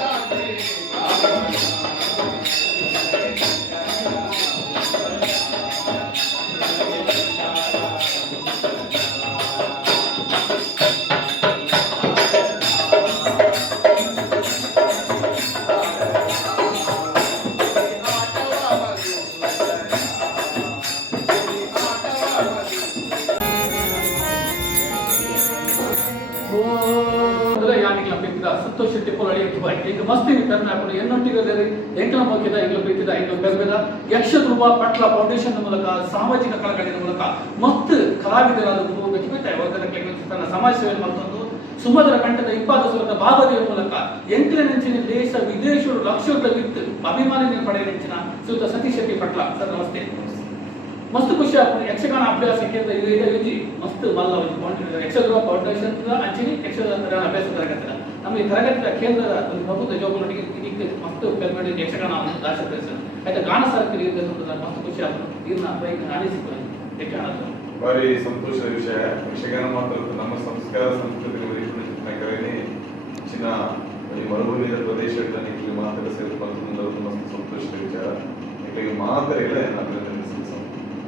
ಮೊದಲ ಈಗ ಮಸ್ತಿ ಕರ್ನ ಹಾಕೊಂಡು ಎನ್ನೊಟ್ಟಿಗೆ ಎಂಕಲ ಮೋಕಿದ ಈಗ ಬೇಕಿದ ಈಗ ಬೆರ್ಬೆದ ಯಕ್ಷ ಧ್ರುವ ಪಟ್ಲ ಫೌಂಡೇಶನ್ ಮೂಲಕ, ಸಾಮಾಜಿಕ ಕಳಕಳಿಯ ಮೂಲಕ ಮಸ್ತ್ ಕಲಾವಿದರಾದ ಗಟ್ಟಿಬಿಟ್ಟ ತನ್ನ ಸಮಾಜ ಸೇವೆ ಮಾಡ್ತಂದು ಸುಮಧುರ ಕಂಠದ ಇಪ್ಪತ್ತು ಸಾವಿರದ ಭಾಗವತಿಯ ಮೂಲಕ ಎಂಕಲ ನೆಂಚಿನ ದೇಶ ವಿದೇಶಗಳು ಲಕ್ಷದ ವಿತ್ತು ಅಭಿಮಾನಿ ಪಡೆಯ ನೆಂಚಿನ ಸುತ್ತ ಸತೀಶ್ ಶೆಟ್ಟಿ ಪಟ್ಲ. ಸರ್, ನಮಸ್ತೆ. ಮಸ್ತ್ ಖುಷಿ ಆಗ್ತದೆ. ಯಕ್ಷಗಾನ ಅಭ್ಯಾಸ ಕೇಂದ್ರ ಇದು, ಇದೆ ಮಸ್ತ್ ಮಲ್ಲ ಫೌಂಡೇಶನ್ ಯಕ್ಷಗಾನ ಫೌಂಡೇಶನ್ ಅಂಚಿನಿ ಯಕ್ಷಗಾನ ಅಭ್ಯಾಸ ತರಗತಿರ ನಮ್ಮ ಈ ತರಗತಿಯ ಕೇಂದ್ರದ ಒಂದು ಪ್ರಬುದ್ಧ ಜೋಗುಲೊಟ್ಟಿಗೆ ಇದಕ್ಕೆ ಮತ್ತು ಬೆಂಬಡಿ ಯಕ್ಷಗಾನ ದಾಶ ಆಯ್ತಾ, ಗಾನ ಸಾರ್ಕರಿ ಮತ್ತು ಖುಷಿ ಆಗ್ತದೆ. ಇದನ್ನ ಬೈಕ್ ಆಲಿಸಿಕೊಳ್ಳಿ, ಯಕ್ಷಗಾನ ಭಾರಿ ಸಂತೋಷದ ವಿಷಯ. ಯಕ್ಷಗಾನ ಮಾತ್ರ ನಮ್ಮ ಸಂಸ್ಕಾರ ಸಂಸ್ಕೃತಿ ಉಳಿಸಿಕೊಂಡಿದ್ದೇನೆ ಹೆಚ್ಚಿನ ಮರುಭೂಮಿಯ ಪ್ರದೇಶ ಇಲ್ಲಿ ಮಸ್ತ್ ಸಂತೋಷದ ವಿಚಾರ. ಈಗ ಮಾತ್ರ ಇಲ್ಲ ಏನಾದ್ರೆ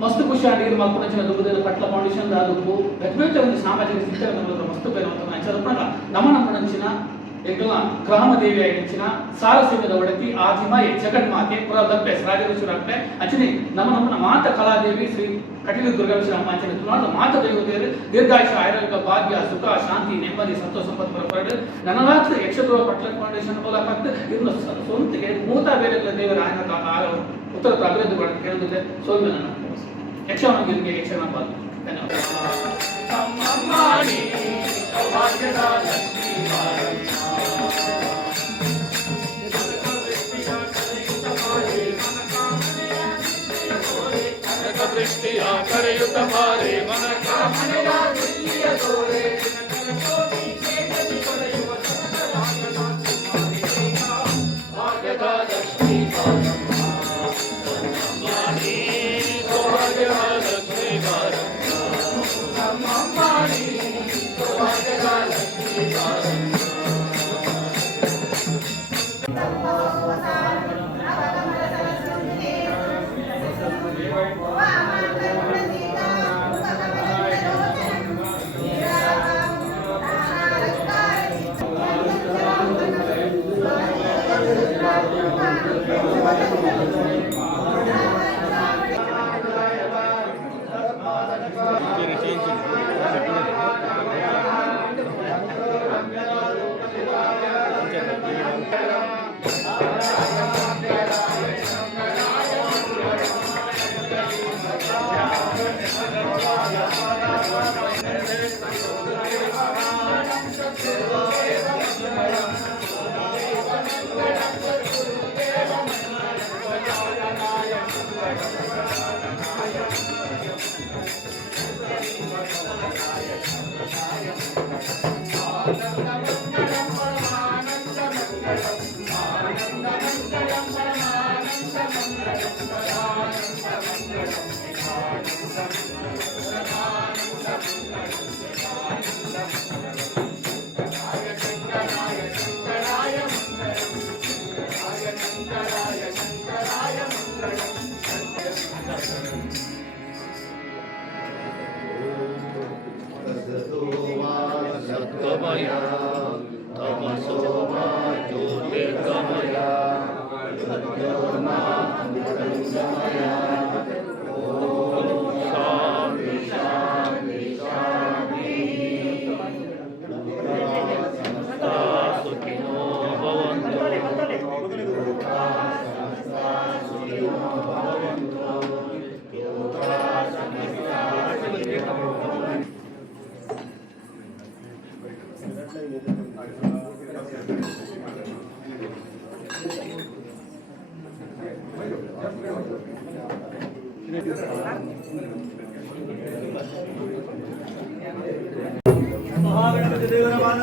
ಮಸ್ತ್ ಖುಷಿ ಆಗಿ ಮಲ್ಪನ ದುಬ್ಬದ ಪಟ್ಲ ಫೌಂಡೇಶನ್ ದಾದುಪ್ಪು ಬೆಚ್ಚ ಒಂದು ಸಾಮಾಜಿಕ ನಮ್ಮದ್ರ ಮಸ್ತ್ ಬೇರೆ ಅಂಚದಪ್ಪನ ನಮನ ಪಣಂಚಿನ ಎಲ್ಲ ಗ್ರಾಮ ದೇವಿ ಆಗಿಂಚಿನ ಸಾರಸಿಂಹದ ಒಡತಿ, ಆದಿಮ ಜಗನ್ಮಾತೆ ಪುರ ದಪ್ಪೆ ರಾಜೇಶ್ವರಪ್ಪೆ ಅಚಿನಿ ನಮ್ಮ ನಮ್ಮನ ಮಾತ ಕಲಾದೇವಿ, ಶ್ರೀ ಕಟಿಲ ದುರ್ಗಾಶ್ವರ ಅಮ್ಮ ಅಂಚನೆ ತುನಾದ ಮಾತ ದೇವತೆಯರು ದೀರ್ಘಾಯುಷ ಆರೋಗ್ಯ, ಭಾಗ್ಯ, ಸುಖ, ಶಾಂತಿ, ನೆಮ್ಮದಿ, ಸಂತೋಷ, ಸಂಪತ್ತು ಬರಪರಡು ನನಗಾತ್ರ ಯಕ್ಷಧ್ರುವ ಪಟ್ಲ ಫೌಂಡೇಶನ್ ಮೂಲಕ ಇನ್ನು ಸ್ವಂತಿಗೆ ಮೂತ ಬೇರೆ ದೇವರ ಆಯ್ನ ಉತ್ತರ ಅಭಿವೃದ್ಧಿ ಕೇಳುತ್ತೆ ಸೋಲ್ವೆ ನನ್ನ ಯಕ್ಷಗಾನ ಗೆಲ್ಲಿಗೆ ಯಕ್ಷಗಾನ ಪಾಲು ಧನ್ಯವಾದ ದೃಷ್ಟಿಯ ಕರೆಯುತ್ತ ಮಾರೆ ಮನ ಭಾಗ್ಯದ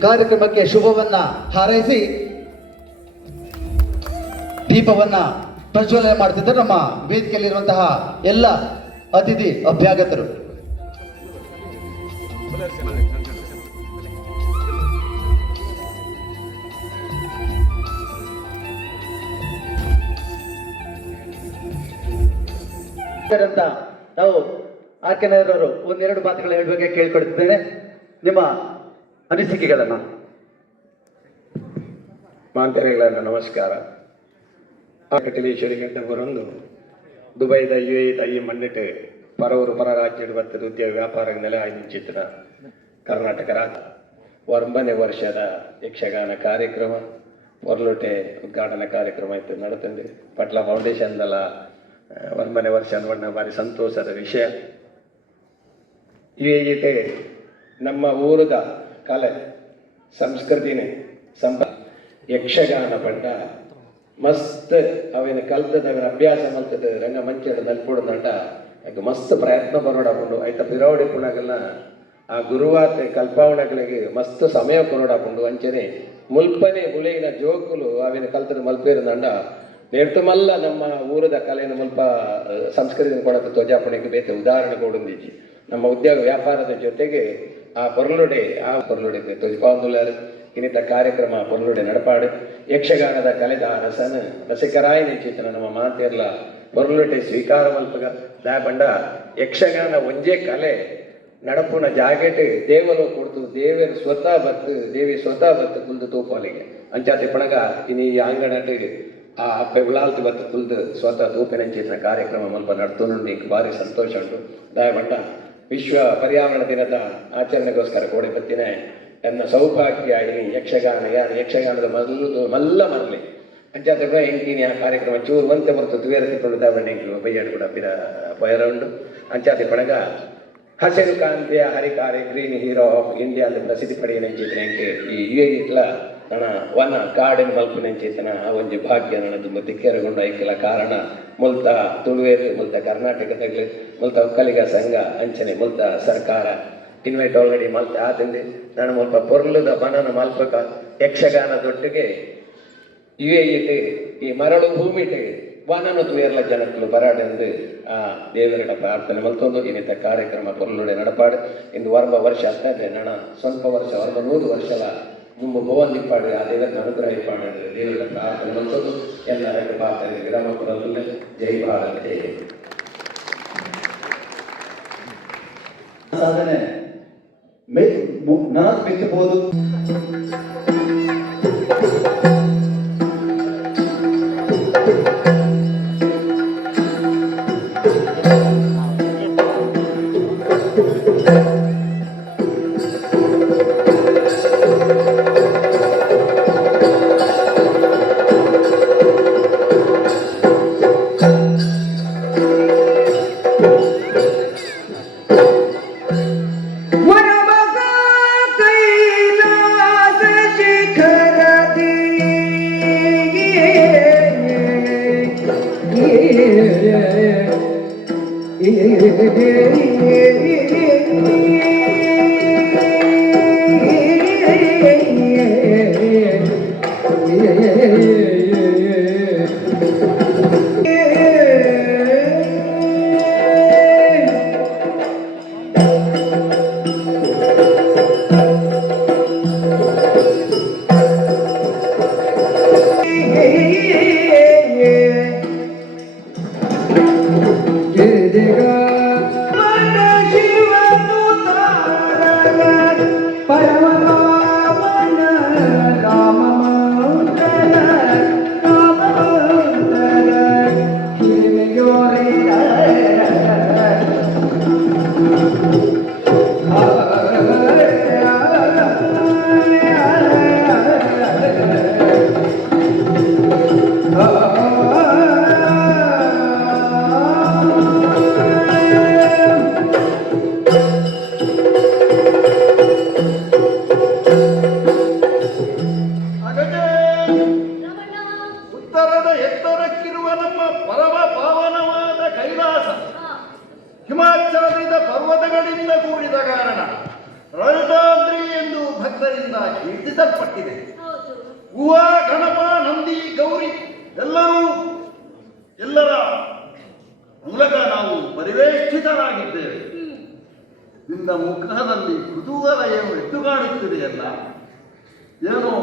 ಕಾರ್ಯಕ್ರಮಕ್ಕೆ ಶುಭವನ್ನ ಹಾರೈಸಿ ದೀಪವನ್ನ ಪ್ರಜ್ವಲನೆ ಮಾಡ್ತಿದ್ದರು ನಮ್ಮ ವೇದಿಕೆಯಲ್ಲಿರುವಂತಹ ಎಲ್ಲ ಅತಿಥಿ ಅಭ್ಯಾಗತರು. ಅಂತ ನಾವು ಕೆ ಒಂದೆರಡು ಮಾತುಗಳು ಹೇಳುವಾಗ ಕೇಳ್ಕೊಡ್ತಿದ್ದೇನೆ ನಿಮ್ಮ ಅನಿಸಿಕೆಗಳನ್ನ. ಮಾಂತರೆಗಳನ್ನ ನಮಸ್ಕಾರ. ಆಕಟಲೇಶ್ವರಿಗೆ ಬರೊಂದು ದುಬೈದ ಯು ಎ ತಾಯಿ ಮಂಡಿಟೆ ಪರವರು ಪರ ರಾಜ್ಯ ಬರ್ತದೆ ಉದ್ಯೋಗ ವ್ಯಾಪಾರ ನೆಲೆ ಆಯ್ಚಿತ್ರ ಕರ್ನಾಟಕ ರಾಜ. ಒಂಬನೇ ವರ್ಷದ ಯಕ್ಷಗಾನ ಕಾರ್ಯಕ್ರಮ, ಒರ್ಲೋಟೆ ಉದ್ಘಾಟನಾ ಕಾರ್ಯಕ್ರಮ ಇತ್ತು ನಡತಂದೆ ಪಟ್ಲ ಫೌಂಡೇಶನ್ದಲ್ಲ ಒಂಬನೇ ವರ್ಷ ಅನ್ವಣ್ಣ ಭಾರಿ ಸಂತೋಷದ ವಿಷಯ. ಈ ನಮ್ಮ ಊರದ ಕಲೆ, ಸಂಸ್ಕೃತಿನೇ ಸಂಪ ಯಕ್ಷಗಾನ ಪಂಡ. ಮಸ್ತ್ ಅವನ ಕಲ್ತದ ಅವನ ಅಭ್ಯಾಸ ಮಲ್ತದ ರಂಗ ಮಂಚದ ನಲ್ಪುಡದಂಡ ಯಾಕೆ ಮಸ್ತ್ ಪ್ರಯತ್ನ ಬರೋಡಾಕೊಂಡು ಆಯ್ತ ಪಿರಾವಡಿ ಪುಣಗಲ್ಲ ಆ ಗುರುವಾತ ಕಲ್ಪಾವಣಗಳಿಗೆ ಮಸ್ತ್ ಸಮಯ ಕೊರೋಡಾಕೊಂಡು ಅಂಚನೆ ಮುಲ್ಪನೆ ಗುಳೆಯಿನ ಜೋಕುಲು ಅವಿನ ಕಲ್ತದ ಮಲ್ಪೇರದಂಡ ನೆಡ್ತು ಮಲ್ಲ ನಮ್ಮ ಊರದ ಕಲೆಯನ್ನು ಮುಲ್ಪ ಸಂಸ್ಕೃತಿ ಕೊಡತ ಧ್ವಜಾಪಣೆಗೆ ಬೇತೆ ಉದಾಹರಣೆ ಕೊಡೊಂದಿಜಿ ನಮ್ಮ ಉದ್ಯೋಗ ವ್ಯಾಪಾರದ ಜೊತೆಗೆ ಆ ಪೊರ್ಲುಡೆ ಆ ಪೊರ್ಲುಡೆ ಧ್ವಜಪಾಂದುಲಾರು ಇನ್ನಿತ ಕಾರ್ಯಕ್ರಮ ಪೊರ್ಲುಡೆ ನಡಪಾಡು. ಯಕ್ಷಗಾನದ ಕಲೆದ ರಸನ, ರಸಿಕರಾಯ ಚಿತ್ರ ನಮ್ಮ ಮಾತೆರ್ಲ. ಪೊರ್ಲುಡೆ ಸ್ವೀಕಾರ ಮಲ್ಪಗ ದಾ ಬಂಡ ಯಕ್ಷಗಾನ ಒಂಜೆ ಕಲೆ, ನಡಪುನ ಜಾಗೆಟ್ ದೇವರು ಕೊಡ್ತು, ದೇವರು ಸ್ವತಃ ಬತ್ತು ದೇವಿ ಸ್ವತಃ ಬತ್ತು ಕುಲ್ದು ತೂಪಾಲಿಗೆ ಅಂಚಾತಿ ಪಣಗ, ಇನಿ ಈ ಆ ಅಪ್ಪೆ ಉಳಾಲ್ತು ಬತ್ತು ಕುಲ್ದು ಸ್ವತಃ ಚಿತ್ರ ಕಾರ್ಯಕ್ರಮ ಮಲ್ಪ ನಡ್ತು ಬಾರಿ ಸಂತೋಷ ಉಂಟು. ದಾಯ ಬಂಡ ವಿಶ್ವ ಪರ್ಯಾವರಣ ದಿನದ ಆಚರಣೆಗೋಸ್ಕರ ಕೋಡೆ ಬತ್ತಿನ ನನ್ನ ಯಕ್ಷಗಾನ ಯಾರು ಯಕ್ಷಗಾನದ ಮೊದಲು ಮಲ್ಲ ಮರಲಿ ಅಂಚಾದ ಹೆಂಗೀನಿ ಆ ಕಾರ್ಯಕ್ರಮ ಚೂರು ಒಂತೆ ಮತ್ತು ತುವೇರ ತಿಕೊಂಡು ದಾವಣೆ ಬೈಯಾಡು ಕೂಡ ಬಿರ ಬಯರೌಂಡು ಅಂಚಾತಿ ಪಣಗ ಹಸಿರು ಕಾಂತಿಯ ಹರಿಕಾರಿ ಗ್ರೀನ್ ಹೀರೋ ಆಫ್ ಇಂಡಿಯಾ ಅಂತ ಪ್ರಸಿದ್ಧಿ ಹೆಂಗೆ ಈ ಯು ನನ್ನ ವನ, ಕಾಡಿನ ಆ ಒಂಜಿ ಭಾಗ್ಯ ನನ್ನ ತುಂಬ ತಿಕ್ಕೇರಗೊಂಡು ಐಕ್ಯಲ ಕಾರಣ. ಮುಲ್ತ ತುಳುವೇರಿ, ಮುಲ್ತ ಕರ್ನಾಟಕದಲ್ಲಿ, ಮುಲ್ತ ಒಕ್ಕಲಿಗ ಸಂಘ, ಅಂಚನೆ, ಮುಲ್ತ ಸರ್ಕಾರ. ಇನ್ವೈಟ್ ಆಲ್ರೆಡಿ ಮಲ್ತ ಆತಂದೆ. ನಾನು ಮುಲ್ಪ ಪೊರ್ಲುದ ಬನನ ಮಲ್ಪಕ ಯಕ್ಷಗಾನದೊಟ್ಟಿಗೆ ಇವೇ ಎ ಈ ಮರಳು ಭೂಮಿಟೆ ವನನ ತುಯರ್ಲ ಜನಕ್ಕಲು ಬರಾಡೆಂದು ಆ ದೇವರ ಪ್ರಾರ್ಥನೆ ಮಲ್ತೊಂದು. ಇನ್ನಿತ ಕಾರ್ಯಕ್ರಮ ಪೊರ್ಲುಡೆ ನಡಪಾಡು. ಇಂದು ವರ್ಮ ವರ್ಷ ಆಗ್ತದೆ ನಣ, ಸ್ವಲ್ಪ ವರ್ಷ ವರ್ಮ ನೂರು ವರ್ಷಲ ನಿಮ್ಮ ಭವನ್ ನಿಪ್ಪಾಡು ಆ ದೇವರ ಅನುಗ್ರಹ ಇಪ್ಪಾಡು ದೇವರ ಪ್ರಾರ್ಥನೆ ಮಲ್ತೊಂದು ಎಲ್ಲರ ಪಾತ್ರ ವಿರಾಮ ಕೊಡಲು ಜೈ ಭಾರತ್ ಜೈ ಹಿಂದ್. ಸಾಧನೆ ಮೆ ಮು-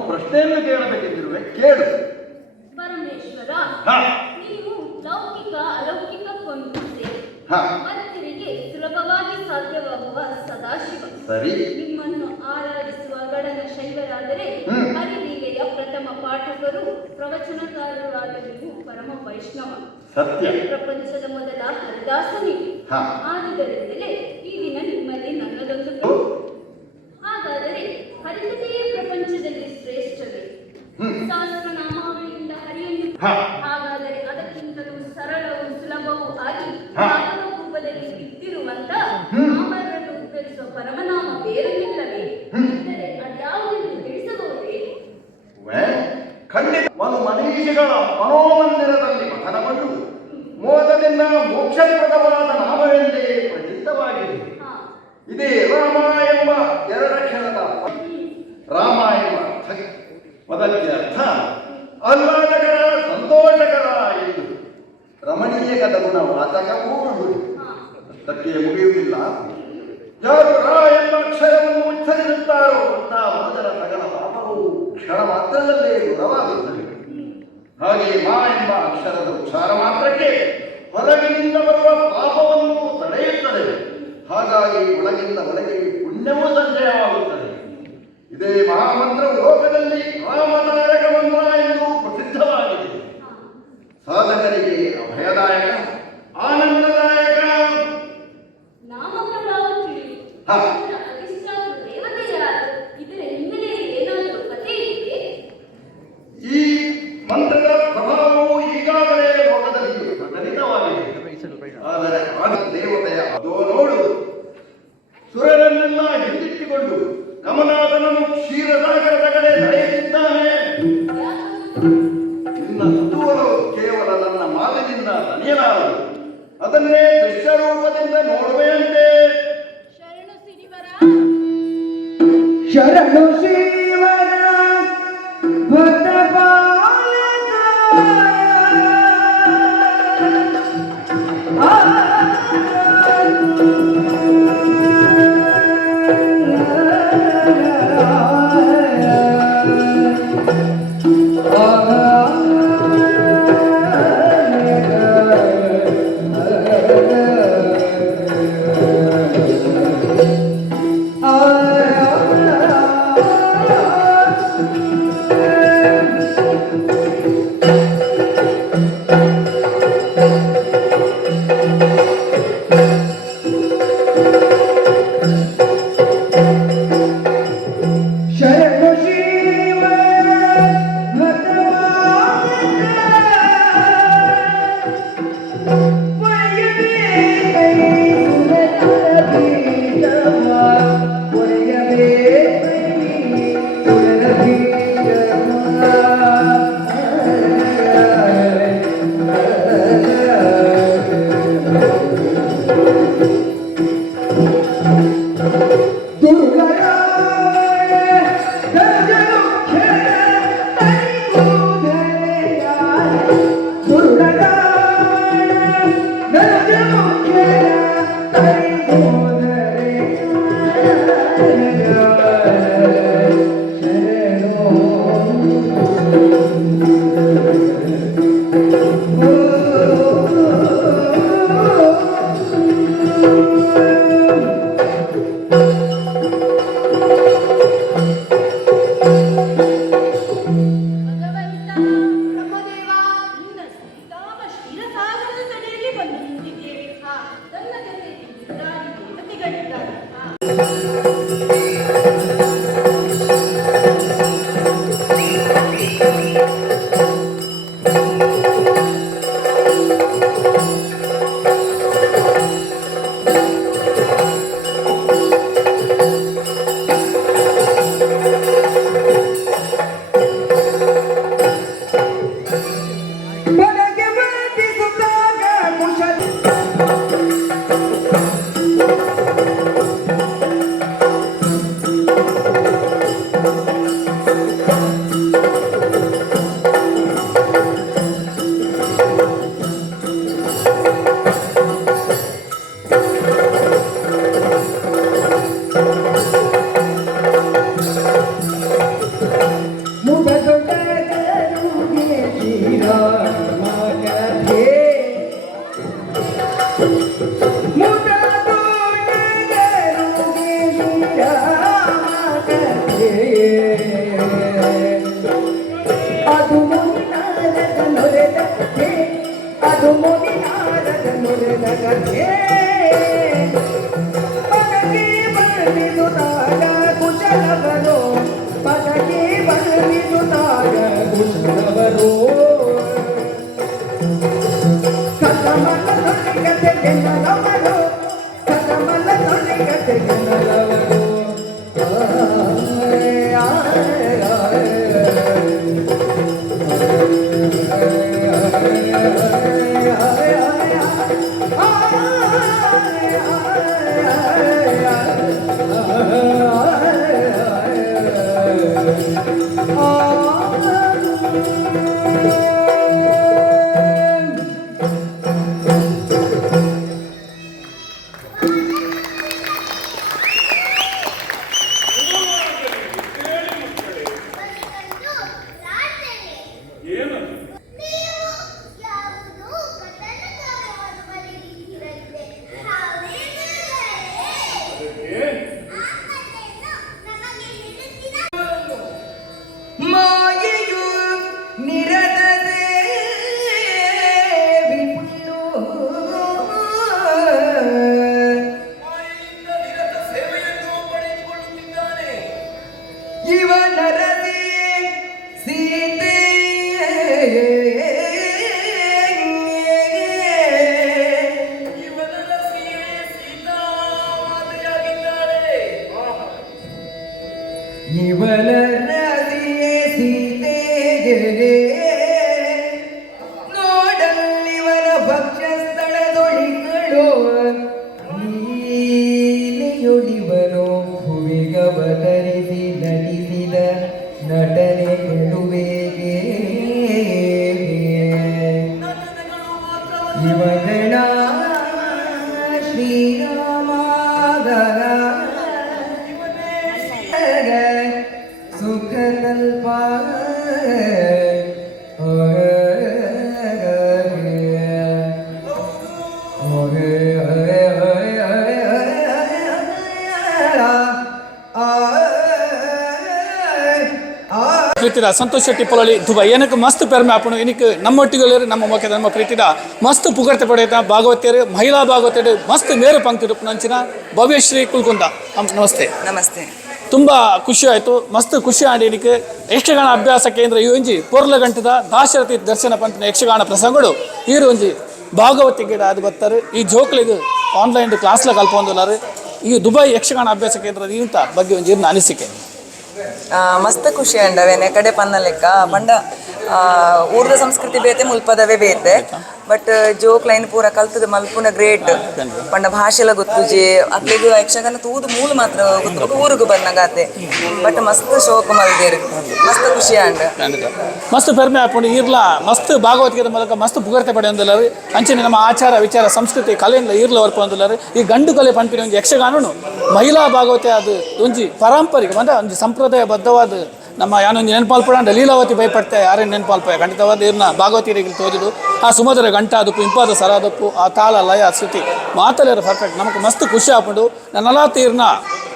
ಪ್ರಶ್ನೆಯನ್ನು ಕೇಳಬೇಕೆಂದಿರುವೆ ಕೇಳು ಪರಮೇಶ್ವರ. ನೀವು ಲೌಕಿಕ ಅಲೌಕಿಕ ಮನುಷ್ಯರಿಗೆ. ಭಕ್ತರಿಗೆ ಸುಲಭವಾಗಿ ಸಾಧ್ಯವಾಗುವ ಸದಾಶಿವ ಸರಿ ನಿಮ್ಮನ್ನು ಆರಾಧಿಸುವ ಗಡನ ಶೈವರಾದರೆ. ಹರಿಲೀಲೆಯ ಪ್ರಥಮ ಪಾಠಕರು ಪ್ರವಚನಕಾರರಾದ ನೀವು ಪರಮ ವೈಷ್ಣವ ಸತ್ಯ ಪ್ರಪಂಚದ ಮೊದಲ ಹರಿದಾಸನಿಗೆ. ಆದುದರಿಂದಲೇ ಈ ದಿನ ನಿಮ್ಮಲ್ಲಿ ಹಾಗಾದರೆ ಅದಕ್ಕಿಂತಲೂ ಸರಳವೂ ಸುಲಭವೂ ಆಗಿ ಹಾ. ನಾಮದ ರೂಪದಲ್ಲಿ ಬಿದ್ದಿರುವಂತ ಹ್ಮ್. ಉತ್ತರಿಸುವ ಪರಮನಾಮ ಬೇರೊಂದಿಲ್ಲವೇ ಹ್ಮ್. ಇದ್ದರೆ ಅದ್ಯಾವುದೆಂದು ತಿಳಿಸಬಹುದೇ ಖಂಡಿತ ಒಂದು ಮನೀಷಿಗಳ ಮನೋಮಂದಿರದಲ್ಲಿ ಹೊರಗಿನಿಂದ ಬರುವ ಪಾಪವನ್ನು ತಡೆಯುತ್ತದೆ. ಹಾಗಾಗಿ ಒಳಗಿಂದ ಒಳಗೆ ಪುಣ್ಯವೂ ಸಂಚಯವಾಗುತ್ತದೆ ಇದೇ ಮಹಾಮಂತ್ರ ಲೋಕದಲ್ಲಿ ರಾಮತಾರಕ ಮಂತ್ರ ಎಂದು ಪ್ರಸಿದ್ಧವಾಗಿದೆ. ಸಾಧಕರಿಗೆ ಅಭಯದಾಯಕ ಆನಂದದಾಯಕ. ಹಾ. ಸುರರನ್ನೆಲ್ಲ ಹಿಂದಿಟ್ಟುಕೊಂಡು ಕಮಲಾದನನು ಕ್ಷೀರಸಾಗರದ ಕಡೆ ನಡೆಯುತ್ತಿದ್ದಾನೆ. ನಿನ್ನ ಸುತ್ತುವರು ಕೇವಲ ನನ್ನ ಮಾತಿನಿಂದ ತನಿಯಲಾರದು ಅದನ್ನೇ ದೃಶ್ಯರೂಪದಿಂದ ನೋಡುವೆಯಂತೆ. Thank you. ಪ್ರೀತಿದ ಸಂತೋಷ್ ಶೆಟ್ಟಿ ಪೊಲಳಿ ದುಬೈ ಏನಕ್ಕೆ ಮಸ್ತ್ ಪೆರ್ಮೆ ಆಪಣು ಏನಕ್ಕೆ ನಮ್ಮೊಟ್ಟಿಗೆ ನಮ್ಮ ಮೊಕ್ಕೆ ನಮ್ಮ ಪ್ರೀತಿದ ಮಸ್ತ್ ಪುಗರ್ತೆ ಪಡೆಯುತ್ತ ಭಾಗವತಿಯರು ಮಹಿಳಾ ಭಾಗವತಿಯರು ಮಸ್ತ್ ಮೇರು ಪಂಕ್ತಿ ನಂಚಿನ ಭವ್ಯಶ್ರೀ ಕುಲ್ಕುಂದ. ನಮಸ್ತೆ. ನಮಸ್ತೆ. ತುಂಬಾ ಖುಷಿ ಆಯಿತು. ಮಸ್ತ್ ಖುಷಿ ಆಡಿನಿಕ್ಕೆ ಯಕ್ಷಗಾನ ಅಭ್ಯಾಸ ಕೇಂದ್ರ ಈ ಒಂಜಿ ಪೊರ್ಲ ಗಂಟದ ದಾಶರಥಿ ದರ್ಶನ ಪಂಥನ ಯಕ್ಷಗಾನ ಪ್ರಸಂಗಗಳು. ಈರು ಒಂಜಿ ಭಾಗವತಿ ಗಿಡ ಅದು ಬರ್ತಾರೆ ಈ ಜೋಕ್ಲಿದು ಆನ್ಲೈನ್ ಕ್ಲಾಸ್ಲ ಕಲ್ಪೊಂದುಲ್ಲಾರು ಈ ದುಬೈ ಯಕ್ಷಗಾನ ಅಭ್ಯಾಸ ಕೇಂದ್ರದ ಇಂಥ ಬಗ್ಗೆ ಒಂದು ಅನಿಸಿಕೆ. ಮಸ್ತ್ ಖುಷಿ ಅಂಡವೆ ಕಡೆ ಪನ್ನ ಲೆಕ್ಕ ಪಂಡ ಊರ್ದ ಸಂಸ್ಕೃತಿ ಬೇತೆ ಮುಲ್ಪದವೇ ಬೇತೆ. ಬಟ್ ಜೋಕ್ ಲೈನ್ ಪೂರ ಕಲ್ತದ ಮಲ್ಪುನ ಗ್ರೇಟ್ ಪಂಡ ಭಾಷೆಲ ಗೊತ್ತುಜಿ ಅಕ್ಲಿಗೂ ಯಕ್ಷಗಾನ ತೂದು ಮೂಲ ಮಾತ್ರ ಗೊತ್ತು, ಊರಿಗೆ ಬಂದಂಗಾತೆ ಬಟ್ ಮಸ್ತ್ ಶೋಕ ಮಲ್ದೇರು, ಮಸ್ತ್ ಖುಷಿ ಆಂಡ್. ಮಸ್ತ್ ಪೆರ್ಮೆ ಆಪುಂಡು ಇರ್ಲ, ಮಸ್ತ್ ಭಾಗವತ್ಗೀತೆ ಮೂಲಕ ಮಸ್ತ್ ಪುಗರ್ತೆ ಪಡೆಯೊಂದಿಲ್ಲರು. ಅಂಚಿನ ನಮ್ಮ ಆಚಾರ, ವಿಚಾರ, ಸಂಸ್ಕೃತಿ, ಕಲೆಯಿಂದ ಇರ್ಲ ವರ್ಪೊಂದಿಲ್ಲರು ಈ ಗಂಡು ಕಲೆ ಪಂಪಿನ ಒಂದು ಯಕ್ಷಗಾನನು ಮಹಿಳಾ ಭಾಗವತೆ ಅದು ಒಂಜಿ ಪಾರಂಪರಿಕ, ಅಂದ್ರೆ ಸಂಪ್ರದಾಯ ಸಂಪ್ರದಾಯಬದ್ಧವಾದ ನಮ್ಮ ಯಾನೊಂದು ನೆನಪಾಲ್ಪಡ ಲೀಲಾವತಿ ಭಯಪಡ್ತಾ ಯಾರೇನು ನೆನಪಾಲ್ಪ ಖಂಡಿತವಾದ ಇರ್ನ ಭಾಗವತಿಯರಿಗೆ ತೋದಿಡು ಆ ಸುಮಧುರ ಗಂಟ ಅದಪ್ಪು ಇಂಪಾದ ಸರಾದಪ್ಪು, ಆ ತಾಳ ಲಯ ಶ್ರುತಿ. ಮಾತಲೇರು ಪರ್ಫೆಕ್ಟ್ ನಮಗೆ ಮಸ್ತ್ ಖುಷಿ ಆಗ್ಬಿಟ್ಟು ನನ್ನಲ್ಲ ತೀರ್ನ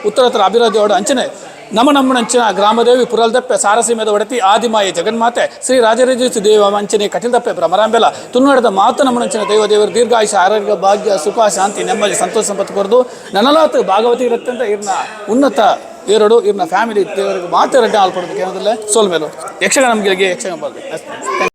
ಉತ್ತರೋತ್ತರ ಅಭಿವೃದ್ಧಿಯೋಡು ಅಂಚನೆ ನಮ್ಮ ನಮ್ಮನಂಚಿನ ಗ್ರಾಮದೇವಿ ಪುರಲ್ದಪ್ಪೆ ಸಾರಸೀಮೆದ ಒಡತಿ ಆದಿಮಾಯ ಜಗನ್ಮಾತೆ ಶ್ರೀ ರಾಜರಾಜೇಶ್ವರಿ ದೇವ ಮಂಚನೆ ಕಟಿಲ್ದಪ್ಪೆ ಭ್ರಮರಾಂಬೆಲ ತುನ್ನಡದ ಮಾತು ನಮ್ಮನಂಚಿನ ದೈವ ದೇವರು ದೀರ್ಘಾಯುಷ, ಆರೋಗ್ಯ, ಭಾಗ್ಯ, ಸುಖ, ಶಾಂತಿ, ನೆಮ್ಮದಿ, ಸಂತೋಷ ಸಂಪತ್ತು ಕೊರದು ನನಲಾತು ಭಾಗವತಿ ಇರುತ್ತೆ ಅಂತ ಇವ್ರನ್ನ ಉನ್ನತ ಎರಡು ಇವ್ರನ್ನ ಫ್ಯಾಮಿಲಿ ದೇವರಿಗೆ ಮಾತು ರಡ್ಡೆ ಆಲ್ಪಡೋದು ಕೇಳೋದಿಲ್ಲ ಸೋಲ್ ಮೇಲು ಯಕ್ಷಗಾನ ನಮಗೆ ಯಕ್ಷಗಾನ ಬರ್ಬೇಕು